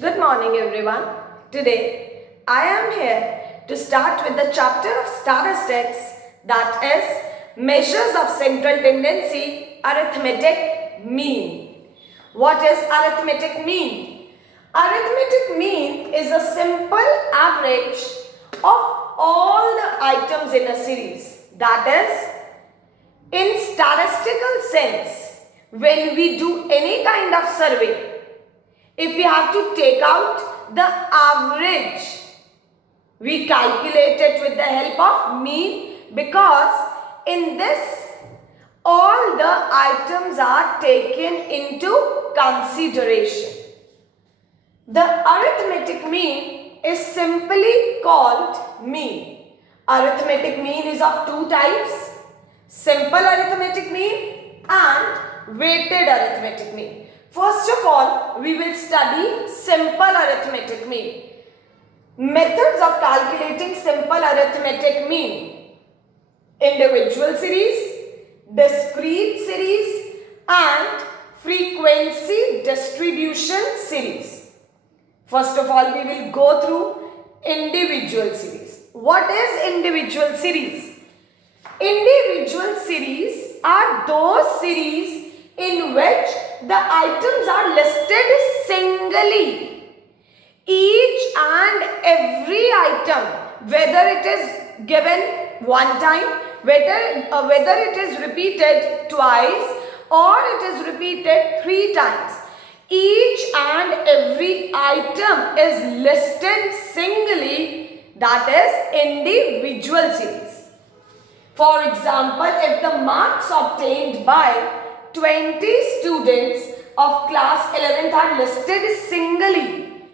Good morning everyone. Today I am here to start with the chapter of statistics, that is measures of central tendency, arithmetic mean. What is arithmetic mean? Arithmetic mean is a simple average of all the items in a series. That is, in statistical sense, when we do any kind of survey, if we have to take out the average, we calculate it with the help of mean, because in this all the items are taken into consideration. The arithmetic mean is simply called mean. Arithmetic mean is of two types: simple arithmetic mean and weighted arithmetic mean. First of all, we will study simple arithmetic mean. Methods of calculating simple arithmetic mean: individual series, discrete series, and frequency distribution series. First of all, we will go through individual series. What is individual series? Individual series are those series in which the items are listed singly. Each and every item, whether it is given one time, whether it is repeated twice or it is repeated 3 times, each and every item is listed singly, that is individual series. For example, if the marks obtained by 20 students of class 11th are listed singly,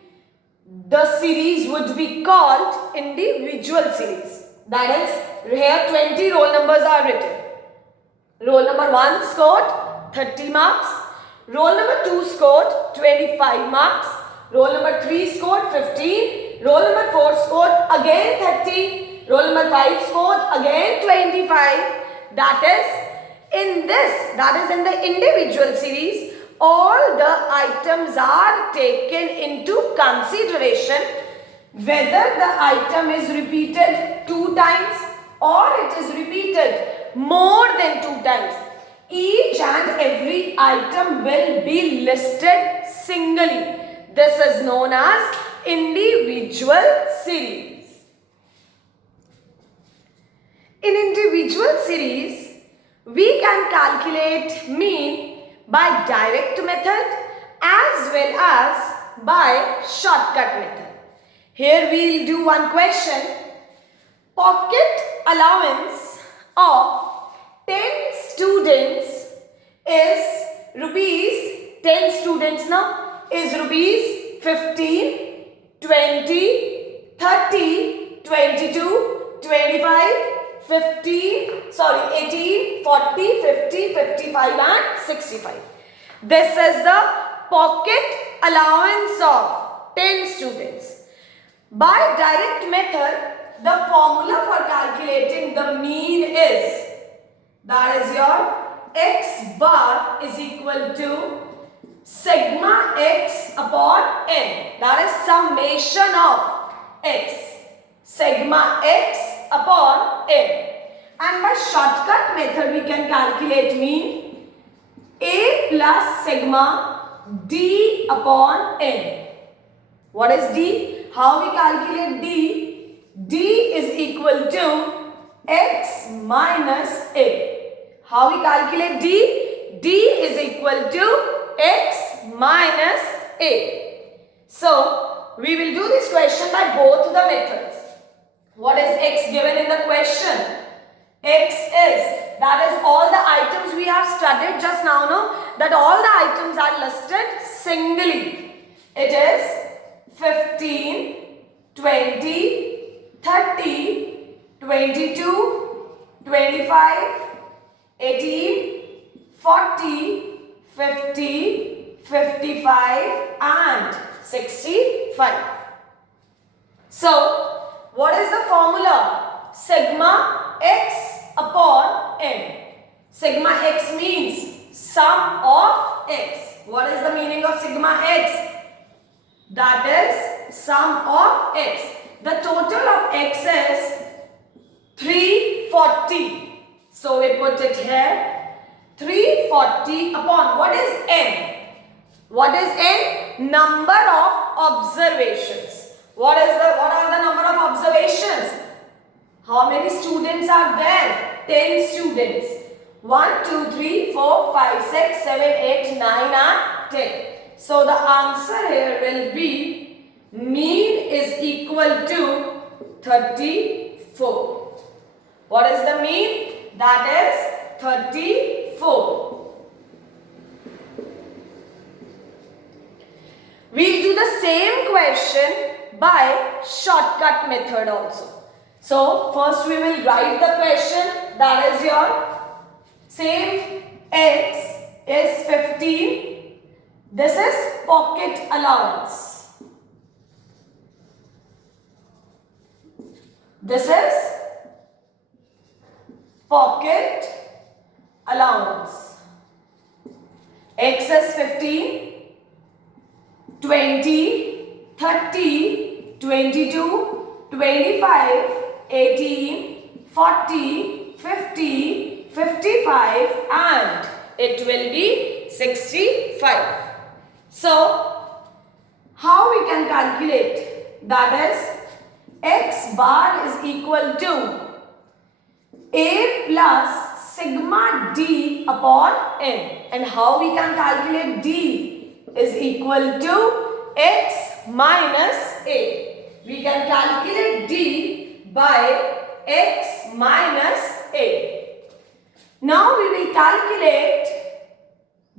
the series would be called individual series. That is, here 20 roll numbers are written. Roll number 1 scored 30 marks. Roll number 2 scored 25 marks. Roll number 3 scored 15. Roll number 4 scored again 30. Roll number 5 scored again 25. That is in the individual series, all the items are taken into consideration, whether the item is repeated 2 times or it is repeated more than 2 times. Each and every item will be listed singly. This is known as individual series. In individual series, we can calculate mean by direct method as well as by shortcut method. Here we will do one question. Pocket allowance of 10 students is rupees, 10 students now, is rupees 15, 20, 30, 22, 25, 18, 40, 50, 55 and 65. This is the pocket allowance of 10 students. By direct method, the formula for calculating the mean is, that is your x bar is equal to sigma x upon n. That is summation of x. Sigma x upon n. And by shortcut method we can calculate mean a plus sigma d upon n. What is d? How we calculate d? D is equal to x minus a. How we calculate d? D is equal to x minus a. So we will do this question by both the methods. What is x given in the question? X is, that is all the items we have studied just now, no? That all the items are listed singly. It is 15, 20, 30, 22, 25, 18, 40, 50, 55 and 65. So, what is the formula? Sigma x upon n. Sigma x means sum of x. What is the meaning of sigma x? that is sum of x. The total of x is 340. So we put it here. 340 upon what is n? What is n? Number of observations. What are the number of observations? How many students are there? 10 students. 1, 2, 3, 4, 5, 6, 7, 8, 9 and 10. So the answer here will be mean is equal to 34. What is the mean? That is 34. We'll do the same question by shortcut method also. So first we will write the question, that is your same x is 15. This is pocket allowance. This is pocket allowance. X is 15, 20, 30, 22, 25, 18, 40, 50, 55 and it will be 65. So, how we can calculate? That is x bar is equal to a plus sigma d upon n. And how we can calculate d is equal to x minus a. We can calculate d by x minus a. Now we will calculate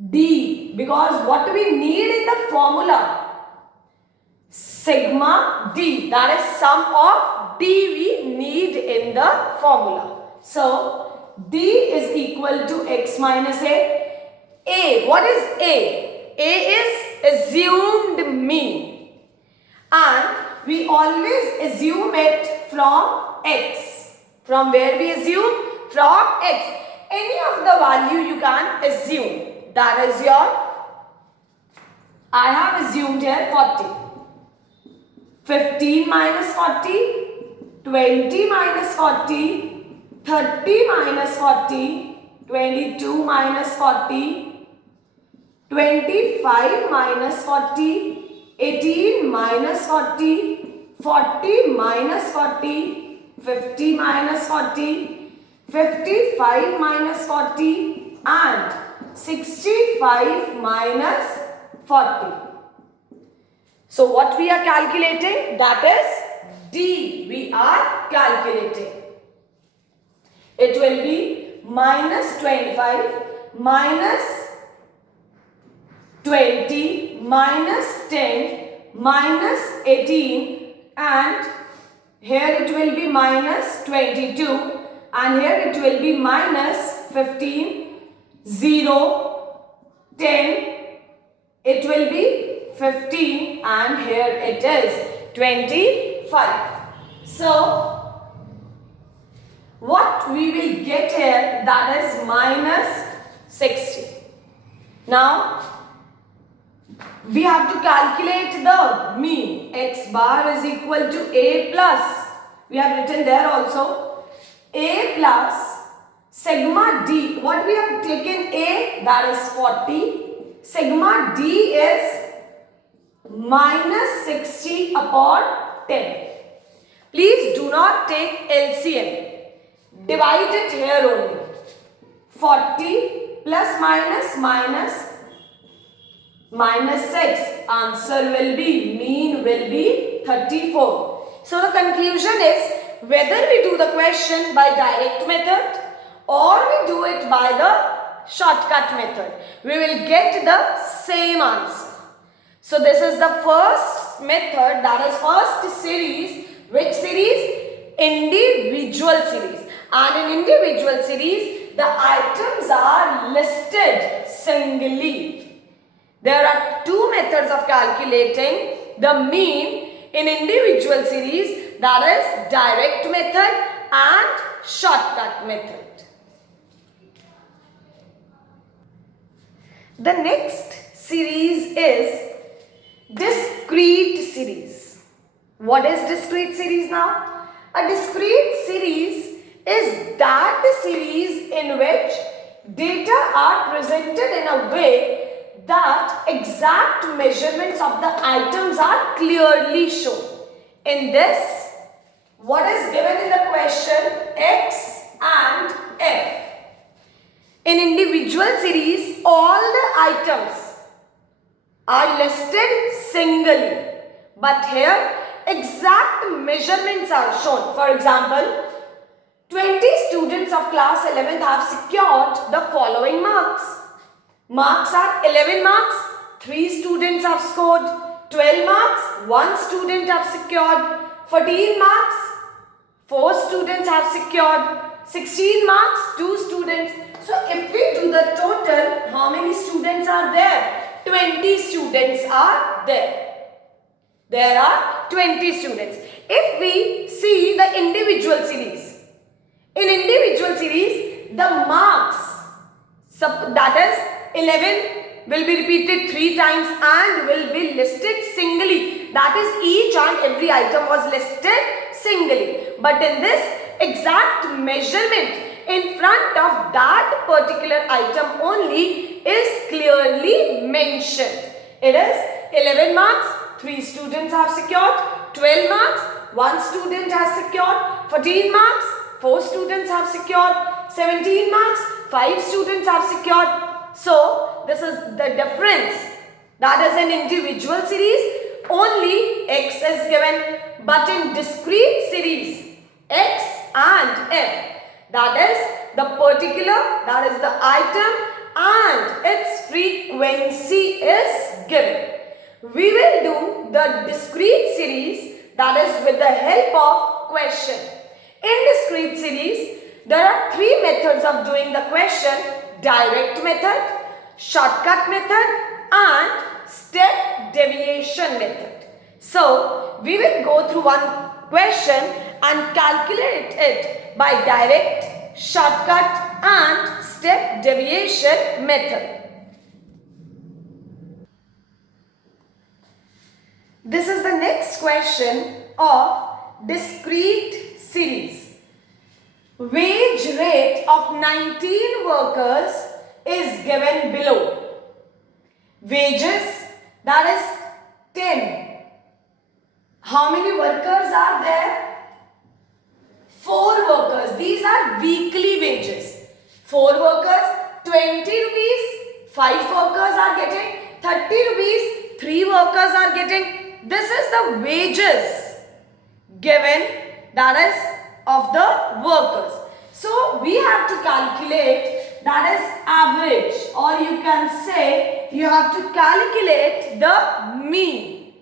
d because what we need in the formula? Sigma d, that is sum of d we need in the formula. So, d is equal to x minus a. A, what is a? A is assumed mean. And we always assume it from x. From where we assume? From x. Any of the value you can assume. That is your, I have assumed here 40. 15 minus 40, 20 minus 40, 30 minus 40, 22 minus 40, 25 minus 40, 18 minus 40, 40 minus 40, 50 minus 40, 55 minus 40 and 65 minus 40. So what we are calculating? That is D we are calculating. It will be minus 25, minus 20, minus 10, minus 18 and here it will be minus 22 and here it will be minus 15, 0, 10, it will be 15 and here it is 25. So, what we will get here, that is minus 60. Now, we have to calculate the mean. X bar is equal to A plus, we have written there also, A plus sigma D. What we have taken A, that is 40. Sigma D is minus 60 upon 10. Please do not take LCM. Divide it here only. 40 plus minus 6. Answer will be, mean will be 34. So the conclusion is, whether we do the question by direct method or we do it by the shortcut method, we will get the same answer. So this is the first method, that is first series. Which series? Individual series. And in individual series, the items are listed singly. There are two methods of calculating the mean in individual series, that is direct method and shortcut method. The next series is discrete discrete series. What is discrete series now? A discrete series is that series in which data are presented in a way that exact measurements of the items are clearly shown. In this, what is given in the question? X and F. In individual series, all the items are listed singly, but here exact measurements are shown. For example, 20 students of class 11th have secured the following marks. Marks are 11 marks, 3 students have scored, 12 marks, 1 student have secured, 14 marks, 4 students have secured, 16 marks, 2 students. So if we do the total, how many students are there? 20 students are there. There are 20 students. If we see the individual series, in individual series, the marks, that is 11 will be repeated 3 times and will be listed singly. That is, each and every item was listed singly. But in this, exact measurement in front of that particular item only is clearly mentioned. It is 11 marks, 3 students have secured, 12 marks, 1 student has secured, 14 marks, 4 students have secured, 17 marks, 5 students have secured. So, this is the difference. That is in individual series, only X is given. But in discrete series, X and F, that is the particular, that is the item and its frequency is given. We will do the discrete series, that is with the help of question. In discrete series, there are 3 methods of doing the question: direct method, shortcut method and step deviation method. So, we will go through one question and calculate it by direct, shortcut and step deviation method. This is the next question of discrete series. Wage rate of 19 workers is given below. Wages, that is 10. How many workers are there? 4 workers. These are weekly wages. 4 workers, 20 rupees. 5 workers are getting 30 rupees. 3 workers are getting. This is the wages given, that is of the workers. So we have to calculate, that is average, or you can say you have to calculate the mean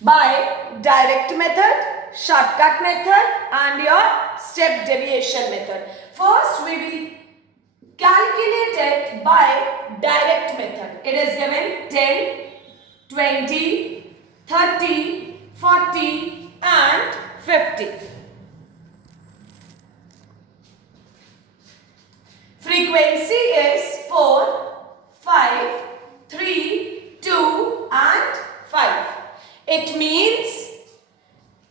by direct method, shortcut method and your step deviation method. First we will calculate it by direct method. It is given 10, 20, 30, 40 and 50. Frequency is 4, 5, 3, 2 and 5. It means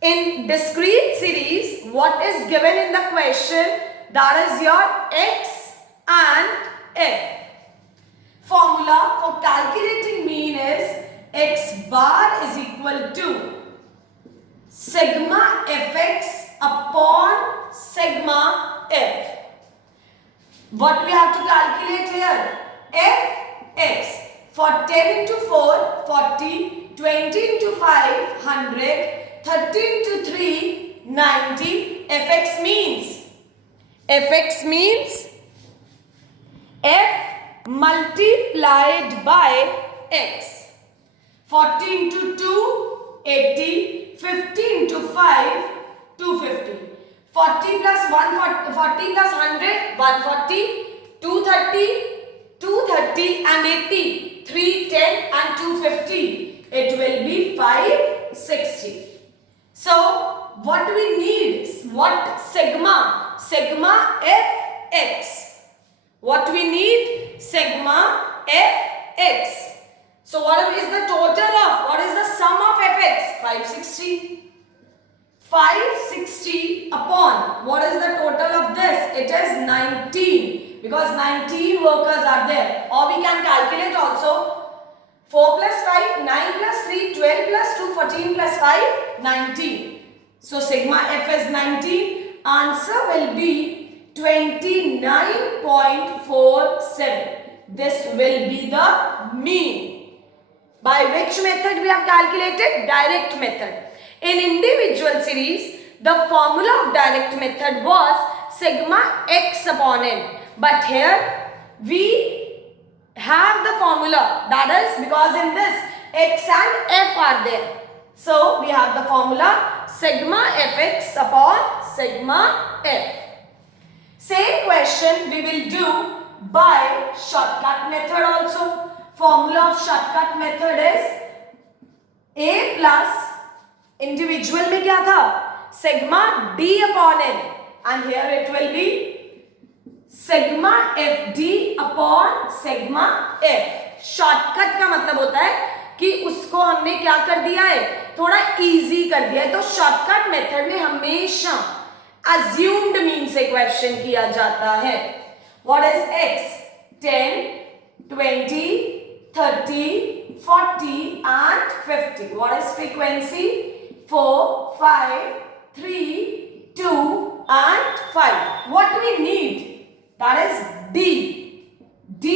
in discrete series, what is given in the question, that is your X and F. Formula for calculating mean is X bar is equal to sigma Fx upon sigma F. What we have to calculate here? Fx. For 10 into 4, 40, 20 into 5, 100, 30 into 3, 90. Fx means F multiplied by X. 40 into 2, 80, 50 into 5, 250. 40 plus 140 plus 100, 140, 230, 230 and 80, 310 and 250. It will be 560. So, what do we need? What sigma? Sigma Fx. What we need? Sigma Fx. So, what is the total of? What is the x? 560. 560 upon, what is the total of this? It is 19, because 19 workers are there. Or we can calculate also. 4 plus 5, 9 plus 3, 12 plus 2, 14 plus 5, 19. So sigma f is 19. Answer will be 29.47. This will be the mean. By which method we have calculated? Direct method. In individual series, the formula of direct method was sigma x upon n. But here we have the formula, that is because in this x and f are there. So we have the formula sigma fx upon sigma f. Same question we will do by shortcut method also. Formula of shortcut method is a plus individual में क्या था? Sigma d upon n, and here it will be sigma fd upon sigma f. Shortcut का मतलब होता है कि उसको हमने क्या कर दिया है, थोड़ा इजी कर दिया है. तो शॉर्टकट मेथड में हमेशा assumed मीन से क्वेश्चन किया जाता है. What is x? 10, 20, 30, 40 and 50. What is frequency? 4, 5, 3, 2 and 5. What do we need? That is D. D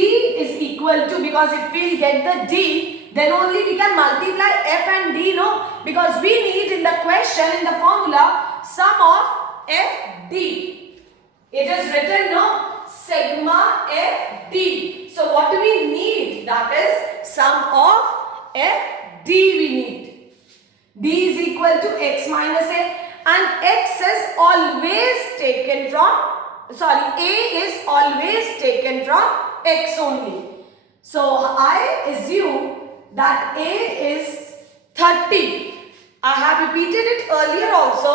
is equal to, because if we get the D, then only we can multiply F and D, no? Because we need in the question, in the formula, sum of FD. It is written, no? Sigma FD. So what do we need? That is sum of FD we need. D is equal to x minus a, and x is always taken from, sorry, a is always taken from x only. So I assume that a is 30. I have repeated it earlier also.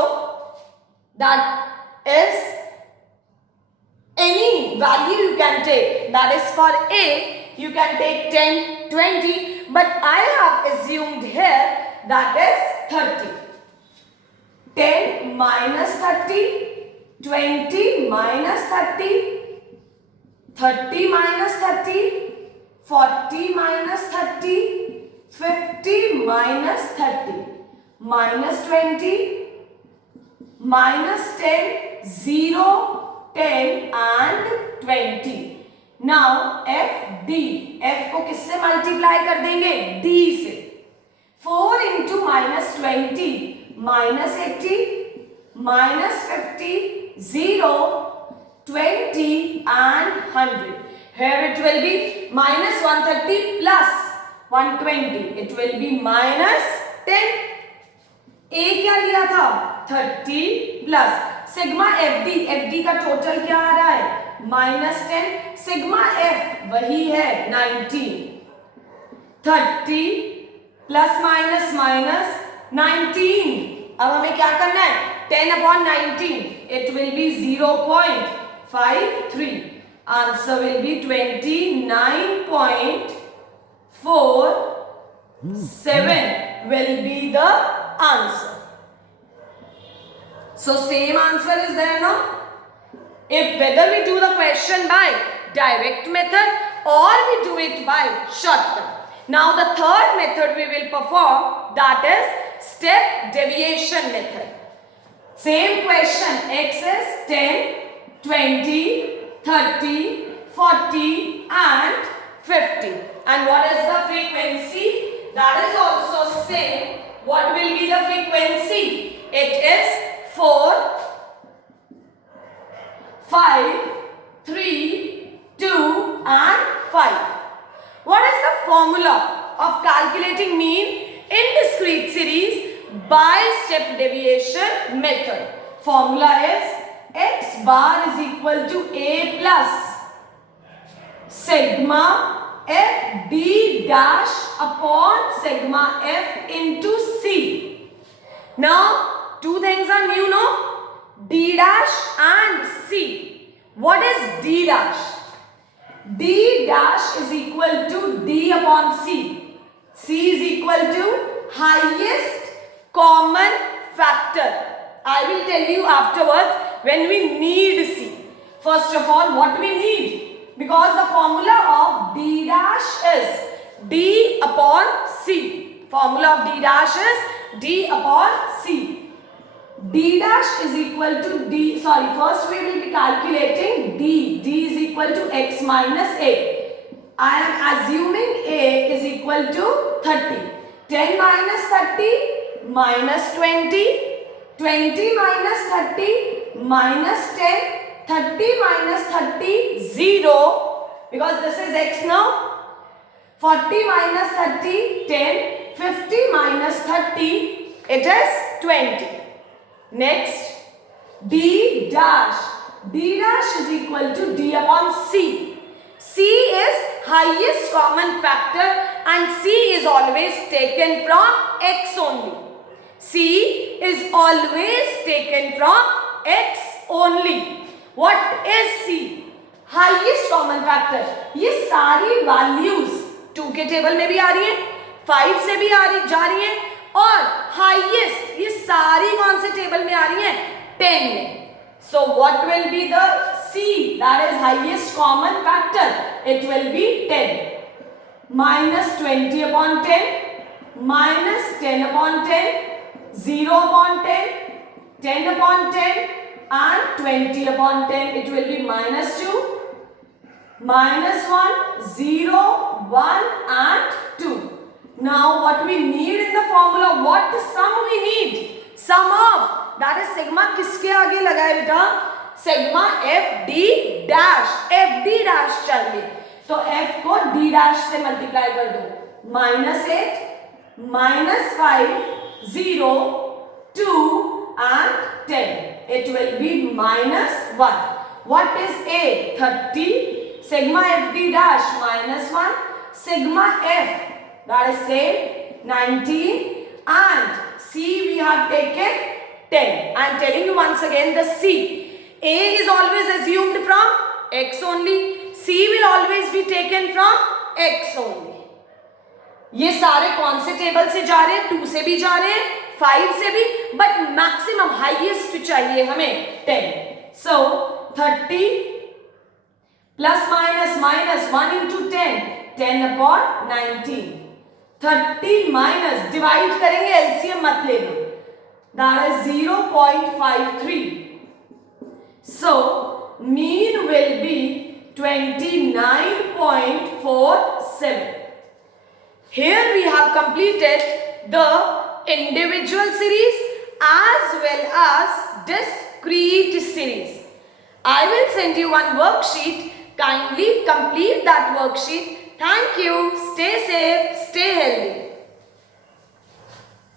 That is any value you can take. That is for a, you can take 10, 20, but I have assumed here that is 30. 10 minus 30, 20 minus 30, 30 minus 30, 40 minus 30, 50 minus 30, minus 20, minus 10, 0, 10 and 20. Now FD, F को किससे multiply कर देंगे? D से. 4 into minus 20, minus 80, minus 50, 0, 20 and 100. Here it will be minus 130 plus 120. It will be minus 10. A क्या लिया था? 30 plus sigma FD. FD का total क्या आ रहा है? minus 10. sigma F वही है 90. 30 plus minus minus 19. अब हमें क्या करना है? 10 upon 19. It will be 0.53. Answer will be 29.47 will be the answer. So same answer is there now. If whether we do the question by direct method or we do it by shortcut. Now the third method we will perform, that is step deviation method. Same question, x is 10, 20, 30, 40 and 50. And what is the frequency? That is also same. What will be the frequency? It is 4, 5, 3, 2 and 5. What is the formula of calculating mean in discrete series by step deviation method? Formula is x bar is equal to a plus sigma f d dash upon sigma f into c. Now two things are new, no? D dash and c. What is d dash? D dash is equal to d upon c. C is equal to highest common factor. I will tell you afterwards when we need C. First of all, what we need? Because the formula of D dash is D upon C. Formula of D dash is D upon C. D dash is equal to D. Sorry, first we will be calculating D. D is equal to x minus A. I am assuming A is equal to 30. 10 minus 30 minus 20. 20 minus 30 minus 10. 30 minus 30 0. Because this is x now. 40 minus 30 10. 50 minus 30 it is 20. Next, D dash. D dash is equal to D upon C. C is highest common factor and C is always taken from x only. C is always taken from x only. What is C? Highest common factor. ये सारी values 2 के table में भी आ रही है, 5 से भी जा रही है और हाईएस्ट ये सारी कौन से टेबल में आ रही है? 10 में. So what will be the C that is highest common factor? It will be 10. Minus 20 upon 10, minus 10 upon 10, 0 upon 10, 10 upon 10 and 20 upon 10. It will be minus 2, minus 1, 0, 1 and 2. Now what we need in the formula, what sum we need? Sum of, that is sigma किसके आगे लगाए बेटा? Sigma f d dash. f d dash चाहिए तो f को d dash से multiply कर दो. minus 8, minus 5, 0, 2 and 10. It will be minus 1. What is a? 30. Sigma f d dash minus 1. Sigma f, that is same, 19 and C we have taken 10. I am telling you once again the C. A is always assumed from x only. C will always be taken from x only. ये सारे कौन से table से जा रहे हैं? 2 से भी जा रहे हैं, 5 से भी, बट मैक्सिमम हाईएस्ट चाहिए हमें 10. So 30 plus minus minus 1 into 10, 10 upon 19. 30 minus, divide करेंगे, LCM मत लेना, that is 0.53. So mean will be 29.47. Here we have completed the individual series as well as discrete series. I will send you one worksheet. Kindly complete that worksheet. Thank you. Stay safe. Stay healthy.